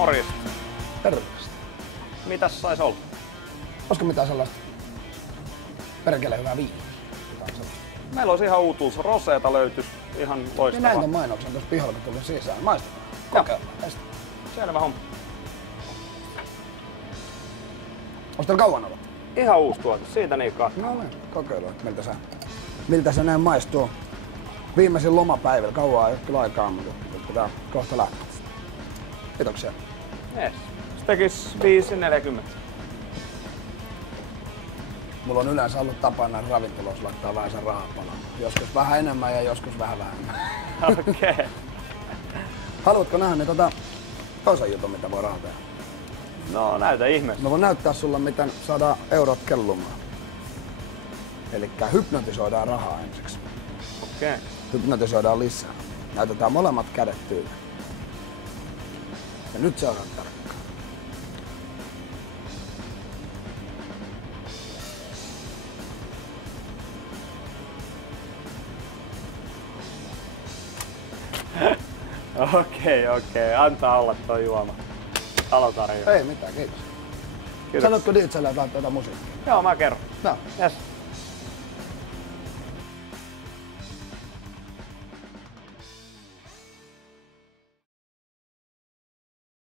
Morjesta. Terveistä. Mitäs sais olla? Olisiko mitään sellaista perkele hyvää viiniä? Meillä olisi ihan uutuus. Roseeta löytyisi ihan Niin loistavaa. näin ton mainoksen tuossa pihalla, kun tulin sisään. Maistetaan. Kokeillaan. Selvä homma. Onko teillä kauan ollut? Ihan uusi tuote. Siitä niin kahta. No niin, kokeillaan, että miltä se näin maistuu. Viimeisin lomapäivillä, kauan ei ole kyllä aikaa, mutta pitää kohta lähteä. Kiitoksia. Yes. Se tekis 5,40. Mulla on yleensä ollut tapana ravintoloissa laittaa vähän sen rahaa palaan. Joskus vähän enemmän ja joskus vähän vähemmän. Okei. Okay. Haluatko nähdä niin toisen jutun, mitä voi rahaa tehdä? No näytä ihmeessä. Mä voin näyttää sulle, miten saadaan eurot kellumaan. Elikkä hypnotisoidaan rahaa ensiksi. Okei. Okay. Hypnotisoidaan lisää. Näytetään molemmat kädet tyyliin. Ja nyt seuraan tarkkaan. Okei. Antaa olla toi juoma. Talotarjo. Ei mitään, kiitos. Kiitos. Sanotko DJ:lle, että laittaa jotain musiikkia? Joo, mä kerron. No. Yes.